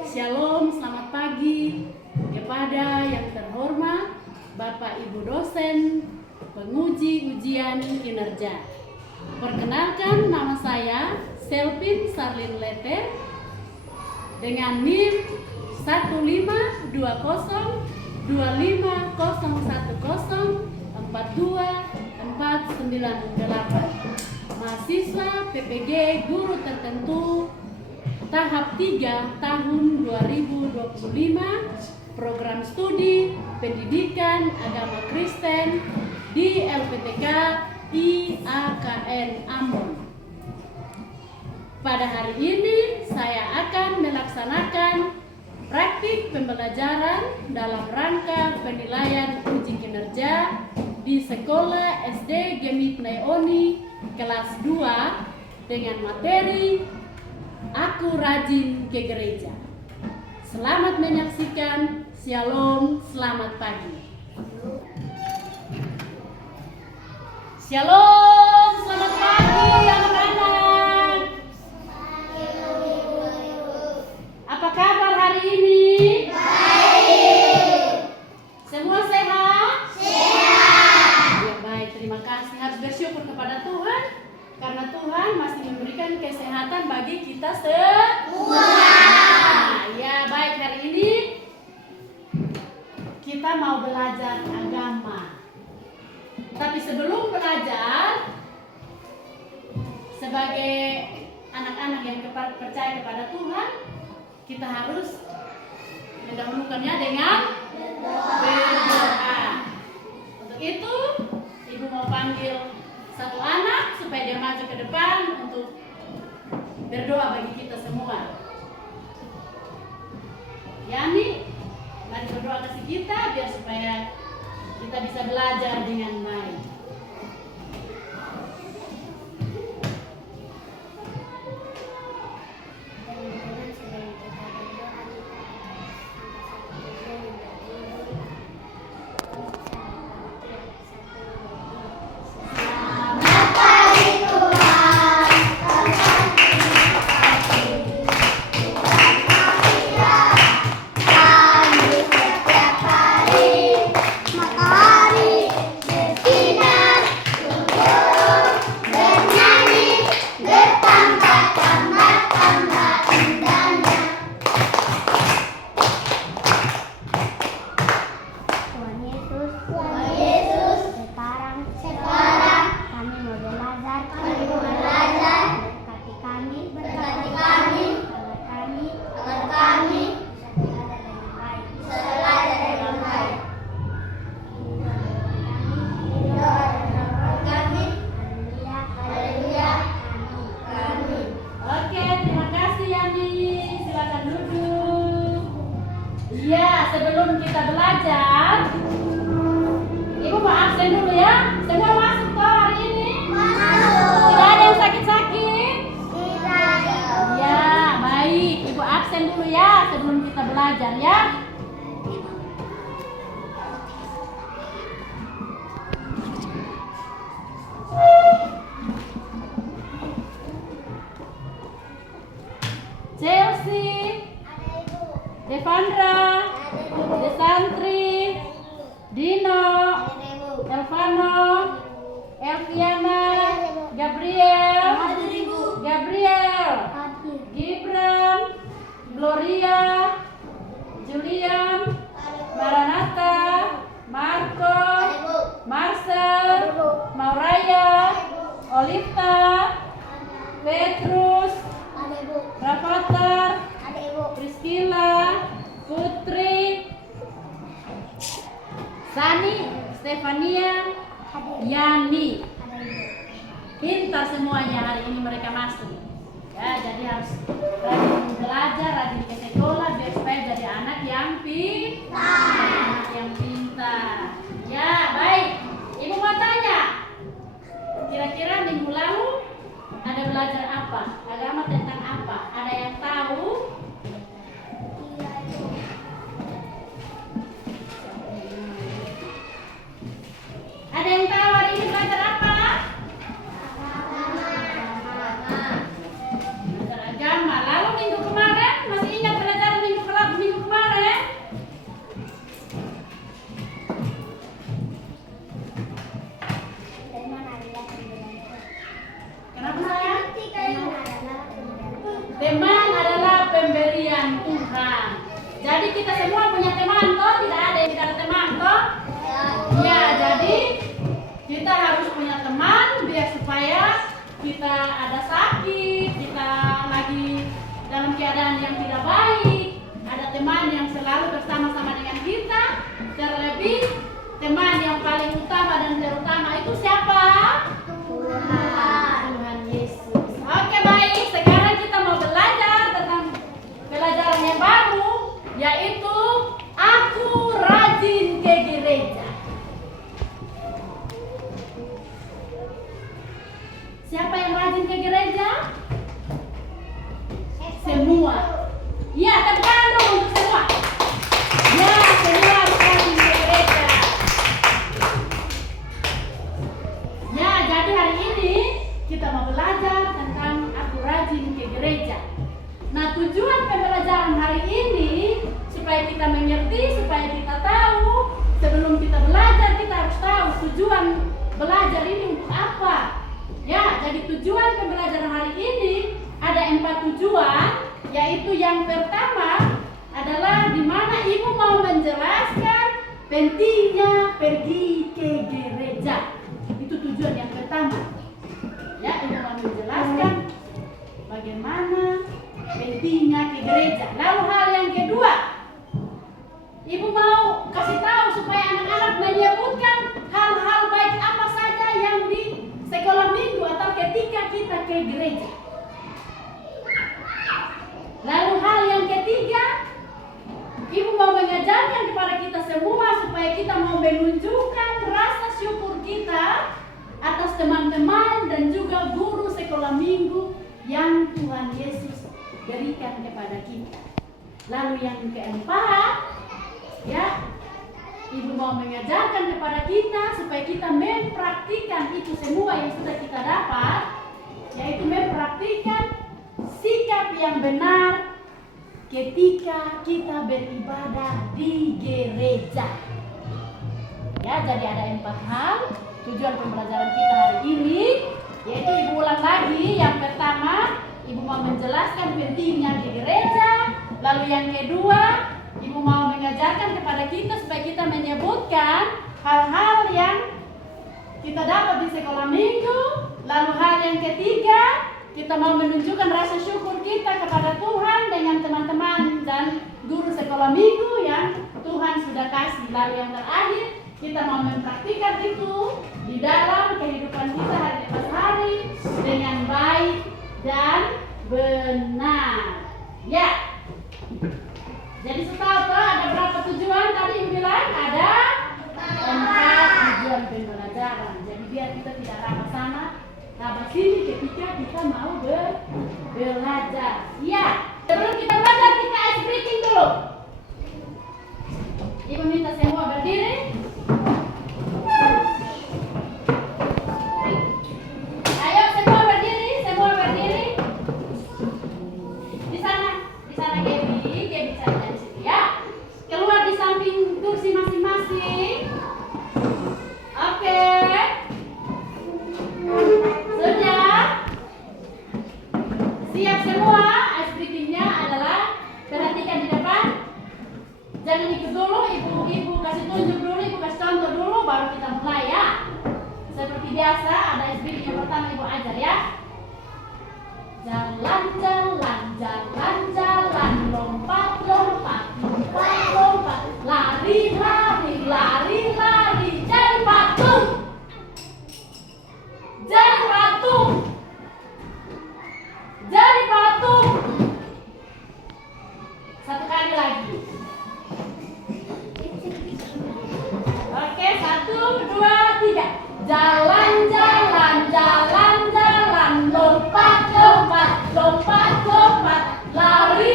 Shalom, selamat pagi kepada yang terhormat Bapak Ibu dosen penguji ujian kinerja. Perkenalkan, nama saya Selvin Sarlin Lete dengan NIM 15201042498, mahasiswa PPG Guru Tertentu tahap 3 tahun 2025, program studi pendidikan agama Kristen di LPTK IAKN Ambon. Pada hari ini saya akan melaksanakan praktik pembelajaran dalam rangka penilaian uji kinerja di Sekolah SD Gemit Neoni kelas 2 dengan materi Aku Rajin ke Gereja. Selamat menyaksikan. Shalom, selamat pagi. Shalom, selamat pagi anak-anak. Apa kabar hari ini? Baik. Semua sehat? Sehat. Ya, baik, terima kasih. Harus bersyukur kepada Tuhan karena Tuhan masih memberikan kesehatan bagi kita semua. Ya, baik, hari ini kita mau belajar agama. Tapi sebelum belajar, sebagai anak-anak yang percaya kepada Tuhan, kita harus mendahulukannya dengan berdoa. Untuk itu, Ibu mau panggil satu anak supaya dia maju ke depan untuk berdoa bagi kita semua. Yani, mari berdoa kasih kita biar supaya kita bisa belajar dengan baik. Sebelum kita belajar, Ibu mau absen dulu ya. Semua masuk kok hari ini? Masuk. Tidak ada yang sakit-sakit? Tidak. Ya, baik. Ibu absen dulu ya sebelum kita belajar ya. Chelsea, Devandra, Desantri, Dino, Elvano, Elviana, Gabriel, Gibran, Gloria, Julian, Maranatha, Marco, Marcel, Mauraya, Olivia, Petrus, Rafathar, Priscilla, Putri, Sani, Stefania, Yani. Pintar semuanya hari ini mereka masuk. Ya, jadi harus rajin belajar, rajin ke sekolah biar supaya jadi anak yang pintar. Ya, baik. Ibu mau tanya, kira-kira minggu lalu ada belajar apa? Agama tentang apa? Ada yang tahu? Ada yang tahu hari ini belajar apa? Belajar agama. Lalu minggu kemarin masih ingat pelajaran minggu firman Tuhan. Jadi kita semua punya teman toh? Tidak ada yang tidak ada teman toh? Ya, jadi kita harus punya teman biar supaya kita ada sakit, kita lagi dalam keadaan yang tidak baik, ada teman yang selalu bersama-sama dengan kita. Terlebih teman yang paling utama dan terutama itu siapa? Tuhan Yesus. Oke, baik, sekarang kita mau belajar tentang pelajaran yang baru, yaitu aku rajin ke gereja. Siapa yang rajin ke gereja? Semua. Ya, tepuk tangan dong untuk semua. Ya, semua harus rajin ke gereja. Ya, jadi hari ini kita mau belajar tentang aku rajin ke gereja. Nah, tujuan pembelajaran hari ini supaya kita mengerti, supaya kita tahu. Sebelum kita belajar, kita harus tahu tujuan belajar ini untuk apa. Ya, jadi tujuan pembelajaran hari ini ada 4 tujuan, yaitu yang pertama adalah di mana Ibu mau menjelaskan pentingnya pergi ke gereja. Itu tujuan yang pertama. Ya, Ibu mau menjelaskan bagaimana pentingnya ke gereja. Lalu hal yang kedua, Ibu mau kasih tahu supaya anak-anak menyebutkan hal-hal baik apa saja yang di sekolah minggu atau ketika kita ke gereja. Lalu hal yang ketiga, Ibu mau mengajarkan kepada kita semua supaya kita mau menunjukkan rasa syukur kita atas teman-teman dan juga guru sekolah minggu yang Tuhan Yesus berikan kepada kita. Lalu yang keempat, ya, Ibu mau mengajarkan kepada kita supaya kita mempraktikkan itu semua yang sudah kita dapat, yaitu mempraktikkan sikap yang benar ketika kita beribadah di gereja. Ya, jadi ada 4 hal tujuan pembelajaran kita hari ini, yaitu Ibu ulang lagi. Yang pertama, Ibu mau menjelaskan pentingnya di gereja. Lalu yang kedua, Ibu mau mengajarkan kepada kita supaya kita menyebutkan hal-hal yang kita dapat di sekolah minggu. Lalu hal yang ketiga, kita mau menunjukkan rasa syukur kita kepada Tuhan dengan teman-teman dan guru sekolah minggu yang Tuhan sudah kasih. Lalu yang terakhir, kita mau mempraktikkan itu di dalam kehidupan kita hari lepas hari dengan baik dan benar. Ya. Jadi setahu ada berapa tujuan tadi Ibu bilang? Ada 4 tujuan pembelajaran. Jadi biar kita tidak ramah sana Nah, sini ketika kita mau belajar. Iya. Sebelum kita belajar, kita ice breaking dulu. Ibu minta semua berdiri. Ayo semua berdiri, Di sana Gaby saja di sini ya. Keluar di samping kursi masing-masing. Oke. Sudah? Siap semua? Ice breakingnya adalah perhatikan di depan. Jangan ikut dulu, ibu kasih tunjuk dulu, ibu kasih contoh dulu, baru kita mulai ya. Seperti biasa, ada ice breaking yang pertama ibu ajar ya. Jalan, lompat, lari, jadi patung. Satu kali lagi. Oke, 1, 2, 3. Jalan, lompat, lari,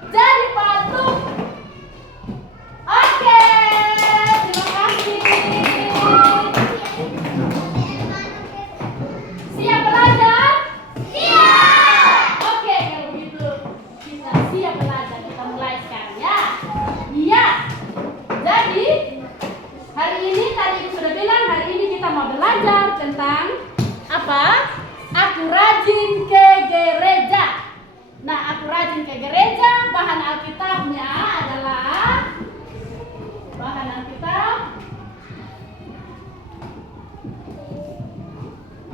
jadi patung. Oke, terima kasih. Siap belajar? Siap. Oke, kalau begitu bilang hari ini kita mau belajar tentang apa? Aku rajin ke gereja. Nah, aku rajin ke gereja, bahan Alkitabnya adalah bahan Alkitab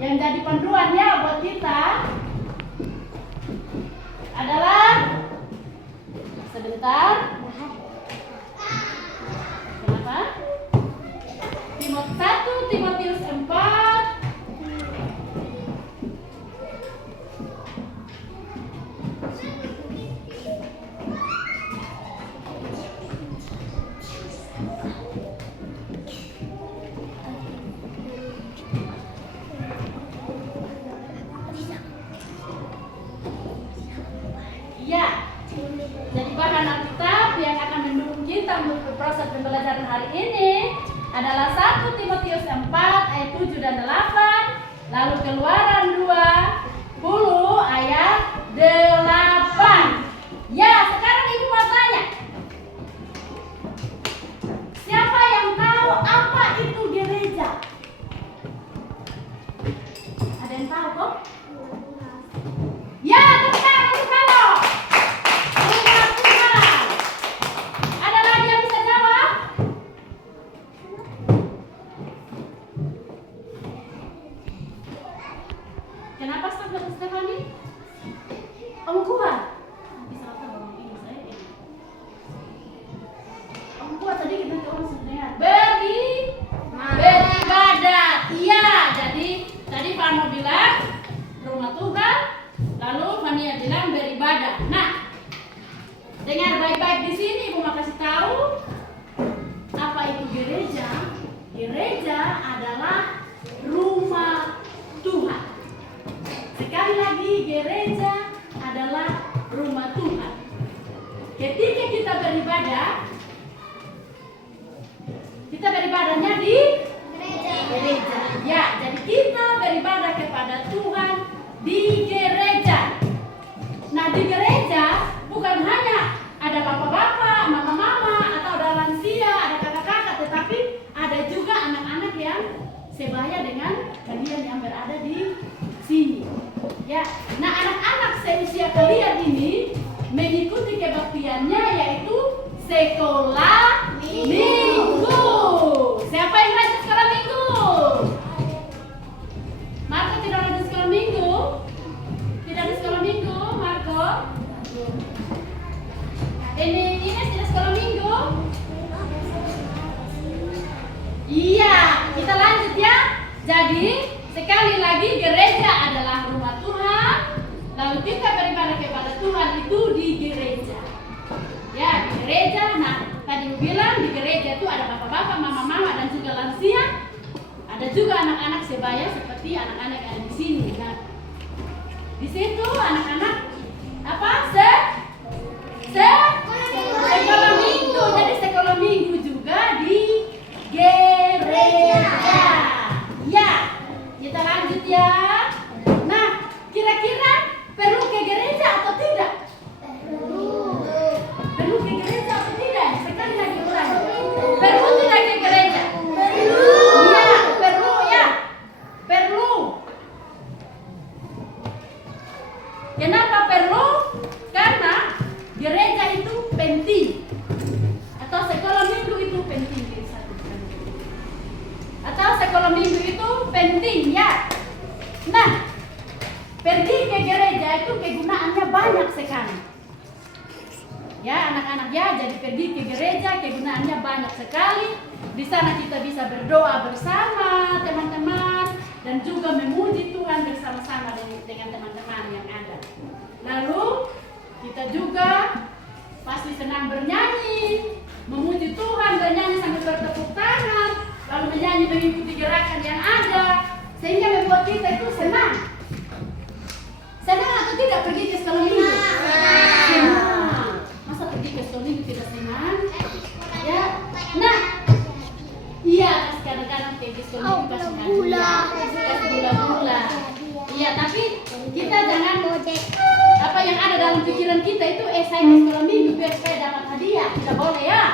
yang jadi panduannya buat kita adalah sebentar. Kenapa? 1 Timotius 4 Ya, jadi bahan Alkitab yang akan mendukung kita untuk proses pembelajaran hari ini adalah 1 Timotius 4 ayat 7 dan 8, lalu Keluaran 20 ayat 8. Ya, sekarang Ibu mau tanya, siapa yang tahu apa itu gereja? Ada yang tahu kok? Ya, benar, kalau rumah Tuhan. Ada lagi yang bisa jawab? Kenapa Saudara Stefani? Om kuat. Bisa kata orang ini saya. Om kuat tadi kita ke orang sebenarnya. Beribadat. Iya, jadi tadi Pak Ano bilang rumah Tuhan. Lalu Fania bilang beribadah. Nah, dengar baik-baik di sini Ibu mau kasih tahu apa itu gereja. Gereja adalah rumah Tuhan. Sekali lagi, gereja adalah rumah Tuhan. Ketika kita beribadah, kita beribadahnya di gereja. Ya, jadi kita beribadah kepada Tuhan di gereja. Nah, di gereja bukan hanya ada bapak-bapak, mama-mama, atau ada lansia, ada kakak-kakak, tetapi ada juga anak-anak yang sebaya dengan kalian yang berada di sini. Ya, nah anak-anak seusia kalian ini mengikuti kebaktiannya yaitu sekolah minggu. Siapa yang rajin sekolah minggu? Marco tidak rajin sekolah minggu? Tidak di sekolah minggu, Marco? Ini tidak sekolah minggu? Iya, kita lanjut ya. Jadi sekali lagi gereja adalah rumah Tuhan. Lalu kita beribadah kepada Tuhan itu di gereja. Ya, di gereja. Nah, tadi bilang di gereja itu ada bapak-bapak, mama-mama dan juga lansia. Ada juga anak-anak sebaya seperti anak-anak yang ada di sini. Nah, di situ anak-anak apa? Sekolah minggu. Jadi sekolah minggu juga di gereja. Ya, kita lanjut ya. Nah, kira-kira perlu ke gereja atau tidak? Perlu ke gereja atau tidak? Sekali lagi ulang. Perlu tidak ke gereja? Iya, perlu ya. Perlu. Kenapa perlu? Karena gereja itu penting. Atau sekolah minggu itu penting. Atau sekolah minggu itu penting ya. Nah, pergi ke gereja itu kegunaannya banyak sekali. Ya, anak-anak ya, jadi pergi ke gereja kegunaannya banyak sekali. Di sana kita bisa berdoa bersama teman-teman dan juga memuji Tuhan bersama-sama dengan teman-teman yang ada. Lalu kita juga pasti senang bernyanyi, memuji Tuhan, bernyanyi sambil bertepuk tangan, lalu menyanyi mengikuti gerakan yang ada, sehingga membuat kita itu senang. Senang atau tidak pergi ke sekolah minggu? Senang. Masa pergi ke sekolah minggu tidak senang? Ya. Nah, iya, kadang-kadang pergi sekolah minggu kasih hadiah, kasih gula-gula. Iya, tapi kita jangan apa yang ada dalam pikiran kita itu saya ke sekolah minggu biar saya dapat hadiah. Tidak boleh ya.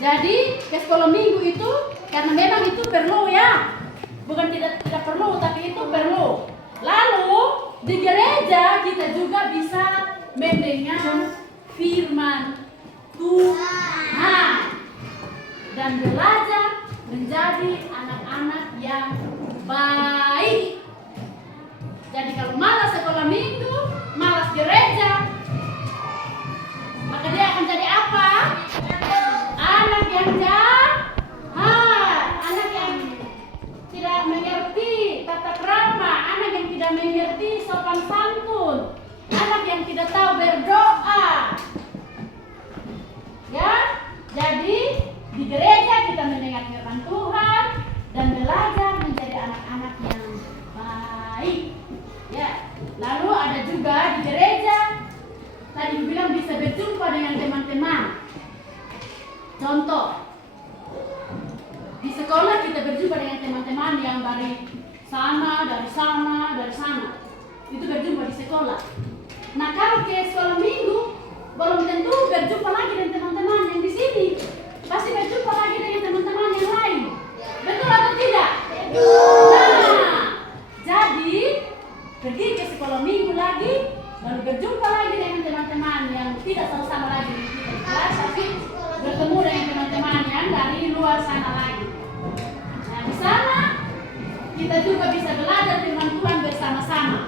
Jadi ke sekolah minggu itu Karena memang itu perlu ya. Bukan tidak perlu, tapi itu perlu. Lalu di gereja kita juga bisa mendengar firman Tuhan dan belajar menjadi anak-anak yang baik. Jadi kalau malas sekolah minggu, malas gereja, maka dia akan jadi apa? Anak yang jahat, anak yang tidak mengerti tata krama, anak yang tidak mengerti sopan santun, anak yang tidak tahu berdoa. Ya, jadi di gereja kita mendengar firman Tuhan dan belajar menjadi anak-anak yang baik. Ya, lalu ada juga di gereja tadi bilang bisa berjumpa dengan teman-teman. Contoh, di sekolah kita berjumpa dengan teman-teman yang dari sana. Itu berjumpa di sekolah. Nah, kalau ke sekolah minggu, belum tentu berjumpa lagi dengan teman-teman yang di sini. Pasti berjumpa lagi dengan teman-teman yang lain. Betul atau tidak? Betul. Nah, jadi pergi ke sekolah minggu lagi, lalu berjumpa lagi dengan teman-teman yang tidak sama-sama lagi di kelas, tapi bertemu dengan teman-teman yang dari luar sana lagi. Nah, di sana kita juga bisa belajar firman Tuhan bersama-sama.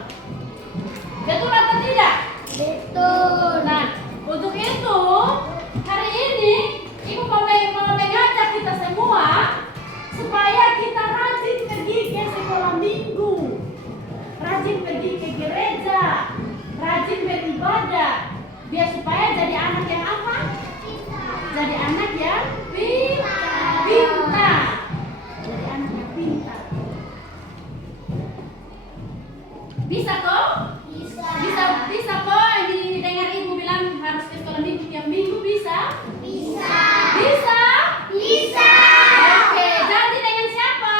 Betul atau tidak? Betul. Nah, untuk itu hari ini Ibu mau mengajak kita semua supaya kita rajin pergi ke sekolah minggu, rajin pergi ke gereja, rajin beribadah, biar supaya jadi anak yang apa? Jadi anak yang pintar. Jadi anak yang pintar. Bisa kok? Bisa kok? Ini dengar Ibu bilang harus ke sekolah minggu tiap minggu, bisa? Bisa. Oke, janji dengan siapa?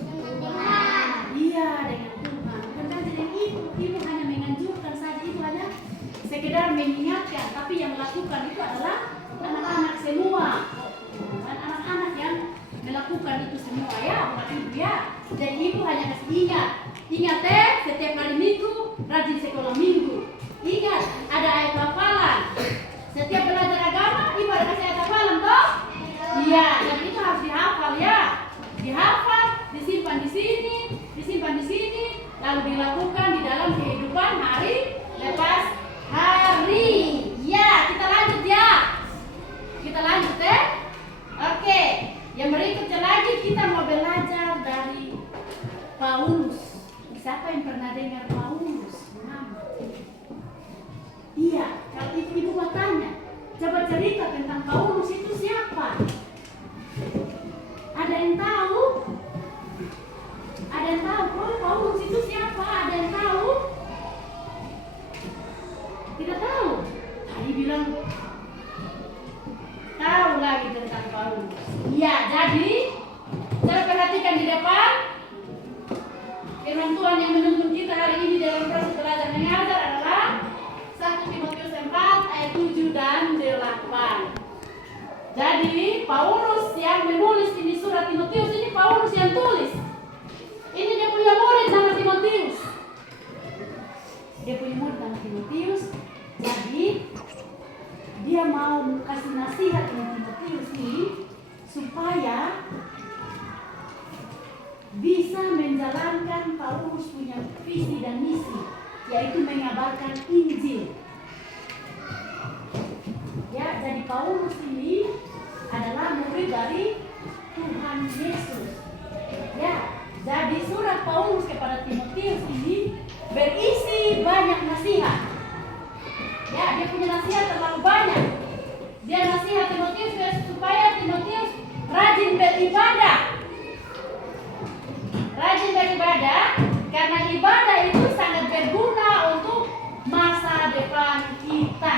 Dengan Tuhan. Iya, dengan Tuhan. Bukan janji dengan Ibu. Ibu hanya menganjurkan saja, Ibu hanya sekedar mengingatkan, tapi yang melakukan itu adalah anak-anak semua. Dan anak-anak yang melakukan itu semua ya, bukan Ibu ya. Jadi Ibu hanya kasih ingat setiap hari Minggu rajin sekolah minggu. Ingat, ada ayat hafalan. Setiap belajar agama, Ibu ada kasih ayat hafalan toh? Iya, dan itu harus dihafal ya. Dihafal, disimpan di sini, lalu dilakukan di dalam kehidupan hari lepas hari. Ya, kita lanjut ya. Oke, yang berikutnya lagi kita mau belajar dari Paulus. Siapa yang pernah dengar Paulus? Iya, kalau ibu mau tanya, coba cerita tentang Paulus itu siapa? Ada yang tahu? Paulus itu siapa? Ada yang tahu? Tidak tahu? Tadi bilang tahu lagi tentang Paulus. Iya, jadi coba perhatikan di depan. Firman Tuhan yang menuntun kita hari ini dalam proses belajar mengajar adalah 1 Timotius 4 ayat 7 dan 8. Jadi Paulus yang menulis ini surat Timotius, ini Paulus yang tulis. Ini dia punya murid nama Timotius. Jadi dia mau kasih nasihat kepada Timotius ini supaya bisa menjalankan Paulus punya visi dan misi, yaitu mengabarkan Injil. Ya, jadi Paulus ini adalah murid dari Tuhan Yesus. Ya, jadi surat Paulus kepada Timotius ini berisi banyak nasihat. Ya, dia punya nasihat terlalu banyak. Dia nasihat Timotius supaya Timotius rajin beribadah. Karena ibadah itu sangat berguna untuk masa depan kita.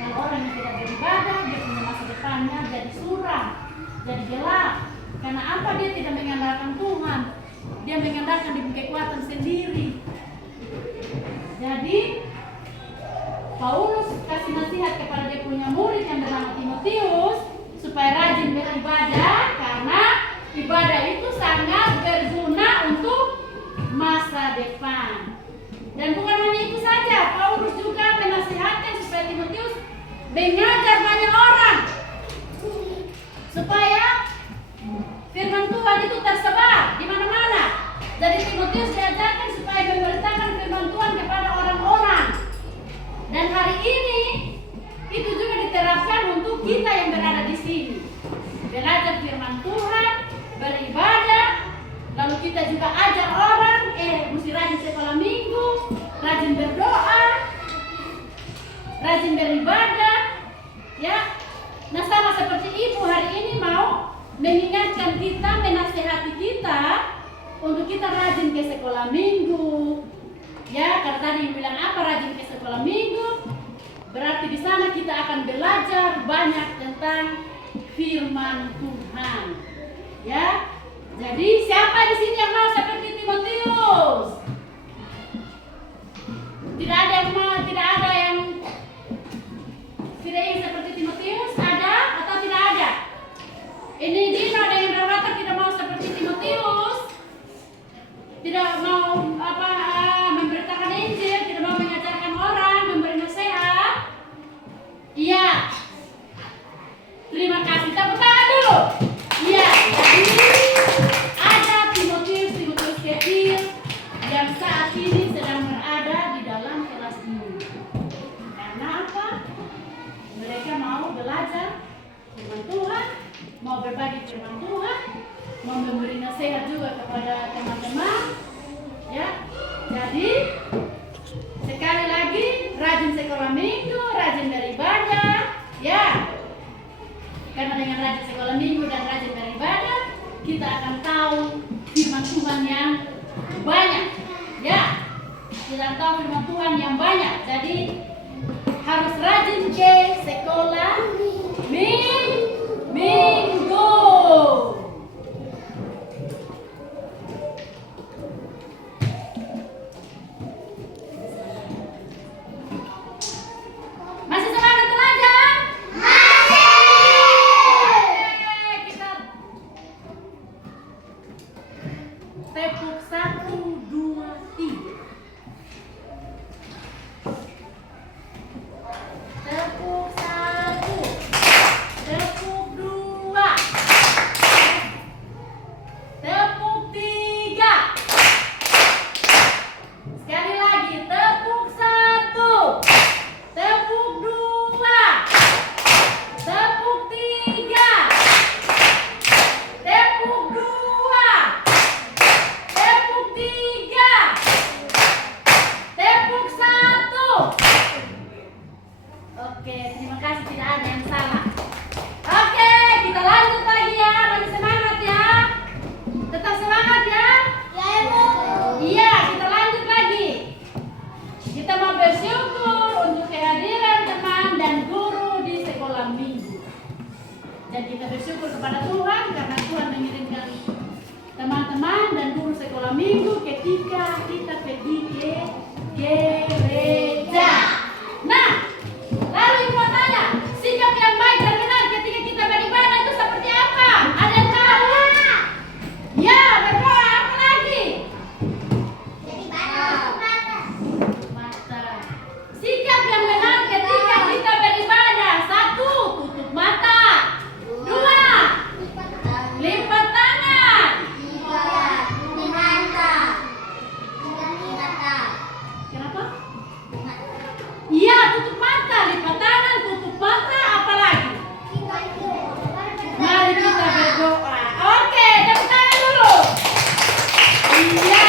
Kalau orang yang tidak beribadah, dia punya masa depannya jadi suram, jadi gelap. Karena apa? Dia tidak mengandalkan Tuhan, dia mengandalkan kekuatan sendiri. Jadi Paulus kasih nasihat kepada dia punya murid yang bernama Timotius supaya rajin beribadah, karena mengajar banyak orang supaya firman Tuhan itu tersebar di mana-mana. Jadi Timotius diajarkan supaya memberitakan firman Tuhan kepada orang-orang. Dan hari ini itu juga diterapkan untuk kita yang berada di sini. Belajar firman Tuhan, beribadah, lalu kita juga ajar orang, mesti rajin sekolah minggu, rajin berdoa, rajin beribadah, ya. Nah, sama seperti ibu hari ini mau mengingatkan kita, menasehati kita untuk kita rajin ke sekolah minggu. Ya, karena tadi bilang apa rajin ke sekolah minggu? Berarti di sana kita akan belajar banyak tentang firman Tuhan. Ya. Jadi siapa di sini yang mau seperti Timotius? Tidak ada yang mau, tidak ingin seperti Timotius? Ada atau tidak ada? Ini Dino dengan Rawata tidak mau seperti Timotius. Tidak mau memberitakan Injil, tidak mau mengajarkan orang, memberi nasihat. Iya. Terima kasih. Tepuk tangan dulu. Iya. Jadi ada Timotius kecil yang saat ini sedang berada di dalam kelas ini. Karena apa? Mereka mau belajar firman Tuhan, mau berbagi firman Tuhan, mau memberi nasihat juga kepada teman-teman. Ya, jadi sekali lagi rajin sekolah minggu, rajin beribadah, ya. Karena dengan rajin sekolah minggu dan rajin beribadah, kita akan tahu firman Tuhan yang banyak, ya. Kita akan tahu firman Tuhan yang banyak. Jadi harus rajin ke sekolah minggu. Masih semangat belajar? Masih. Kita tepuk 1, 2, 3. Tepuk 1, tepuk 2, tepuk 3. Sekali lagi, tepuk 1, tepuk 2, tepuk 3, tepuk 2, tepuk 3, tepuk 1. Oke, terima kasih, tidak ada yang salah. Oke, kita lanjut lagi ya. Masih semangat ya. Tetap semangat ya. Ya, Ibu. Iya, kita lanjut lagi. Kita mau bersyukur untuk kehadiran teman dan guru di sekolah minggu. Dan kita bersyukur kepada Tuhan karena Tuhan mengirimkan teman-teman dan guru sekolah minggu ketika kita pergi ke gereja. Nah, lalu ibu mau tanya, sikap yang baik dan benar ketika kita beribadah itu seperti apa? Ada yang tahu? Ya, berdoa. Apa lagi? Mata. Sikap yang benar ketika kita beribadah. 1, tutup mata. 2, lipat tangan. 3, kenapa? Iya, tutup mata, lipat tangan, tutup mata, apa lagi? Mari kita berdoa. Oke, tepuk tangan dulu. Iya.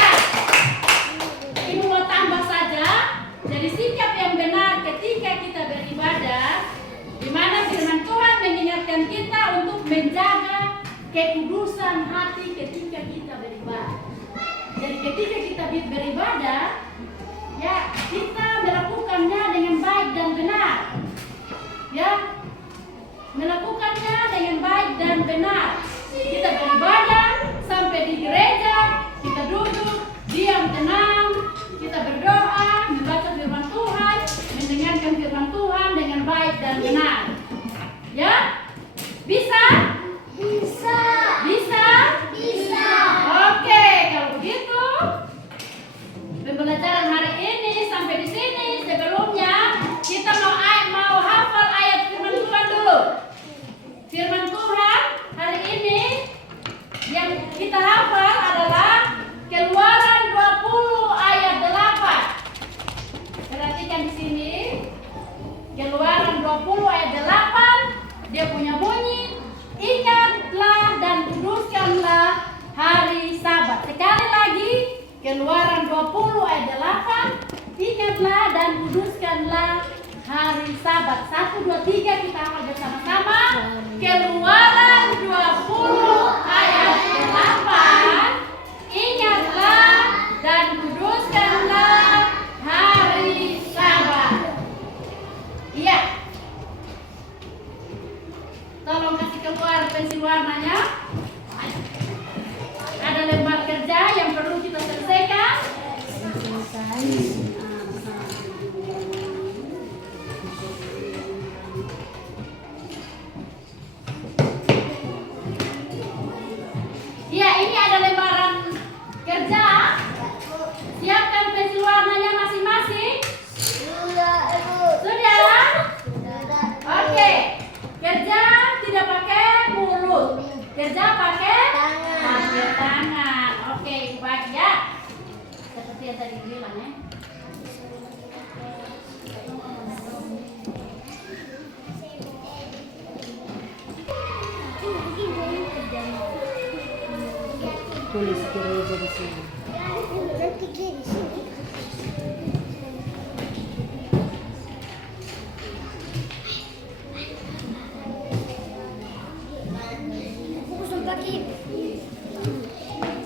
Ibu mau tambah saja. Jadi sikap yang benar ketika kita beribadah, di mana firman Tuhan mengingatkan kita untuk menjaga kekudusan hati ketika kita beribadah. Jadi ketika kita beribadah, ya, kita melakukannya dengan baik dan benar. Ya, melakukannya dengan baik dan benar. Kita beribadah sampai di gereja, kita duduk, diam tenang, kita berdoa, membaca firman Tuhan, mendengarkan firman Tuhan dengan baik dan benar. Ya? Bisa? Bisa. Bisa? Bisa. Oke, kalau begitu pembelajaran hari ini sampai di sini. Sebelumnya kita mau hafal ayat Keluaran 20 ayat 8. Ingatlah dan kuduskanlah hari Sabat. 1, 2, 3 kita hafal bersama-sama. Keluaran 20 ayat 8. Ingatlah dan kuduskanlah hari Sabat. Iya. Tolong kasih keluar pensil warnanya. Ada lembar kerja yang perlu kita selesaikan. Ya, ini ada lembaran kerja. Siapkan pensil warnanya masing-masing. Sudah? Oke. Kerja tidak pakai mulut. Kerja pakai tangan. Oke, Ibu bagi ya. Seperti yang tadi bilang ya. Tulis gereja di sini.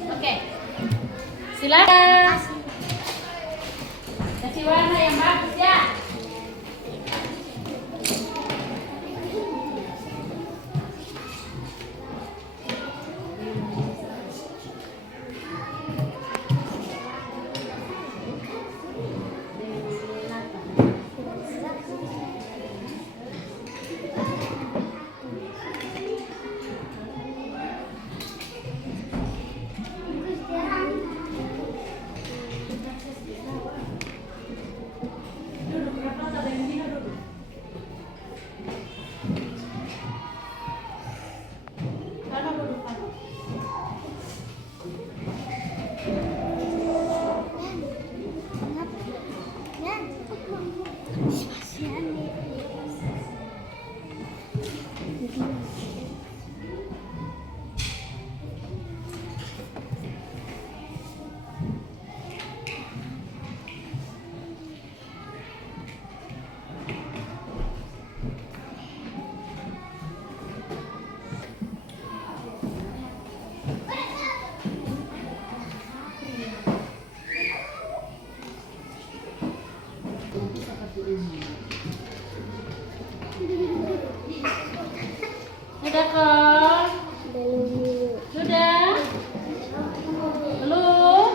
Oke. Silakan. Kasih warna yang bagus ya. Sudah kok? Sudah? Belum?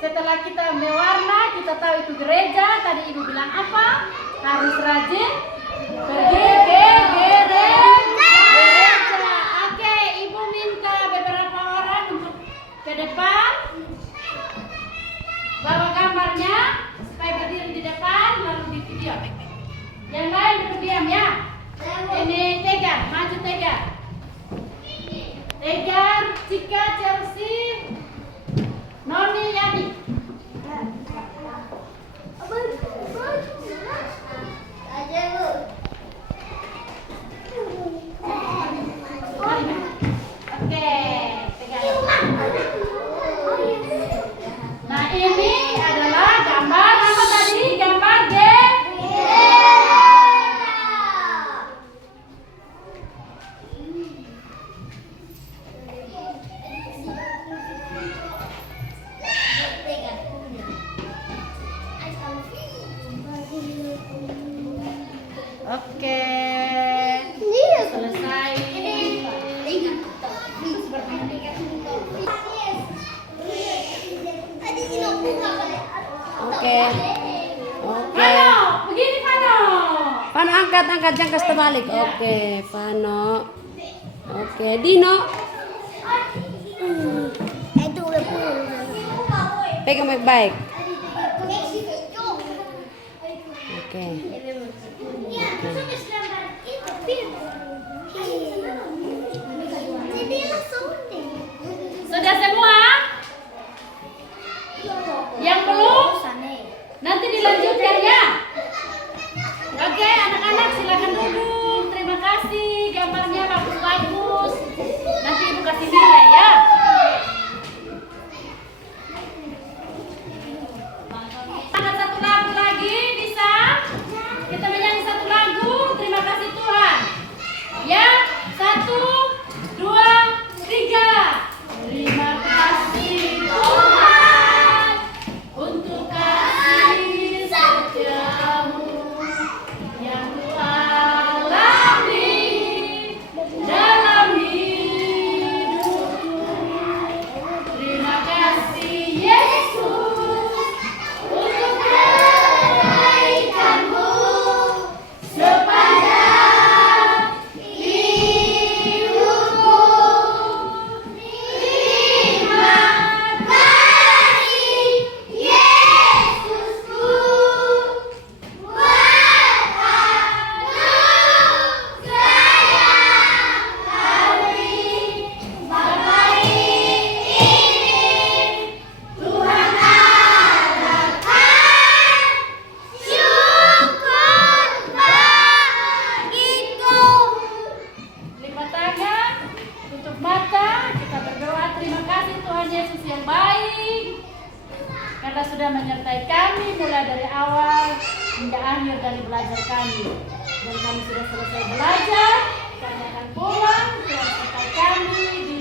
Setelah kita mewarna, kita tahu itu gereja. Tadi Ibu bilang apa? Harus rajin pergi ke gereja. Oke, Ibu minta beberapa orang untuk ke depan. Bawa gambarnya supaya berdiri di depan lalu di video. Yang lain berdiam ya. Ini Tegar, maju Tegar. Tegar, Cika, Chelsea, Noni, Yani. Oke, pegang. Nah, ini adalah gambar apa tadi? Gambar Oke. Selesai. Oke. Fano, begini Fano. Fano angkat jangkas terbalik. Oke, Fano. Oke, Dino. Itu Pegang baik-baik. Oke. Sudah semua? Yang belum? Nanti dilanjutkan ya. Oke, anak-anak silakan duduk. Terima kasih, gambarnya bagus-bagus. Nanti ibu kasih nilai ya. Angkat satu lagu lagi, bisa? Kita menyanyi satu lagu. Terima kasih Tuhan. Ya, 1, 2, 3. Terima kasih Tuhan untuk kasih setiamu yang Ku alami dalam hidupku. Terima kasih Yesus untuk kebaikan-Mu sepanjang hidupku. Terima kasih Yesusku buat anugerah kami. Bapa ini Tuhan harapkan syukur bagiku. Lipat tangan, tutup mata, kita berdoa. Terima kasih Tuhan Yesus yang baik, karena sudah menyertai kami mulai dari awal hingga akhir dari belajar kami. Dan kami sudah selesai belajar, kami akan pulang. Tuhan sertai kami di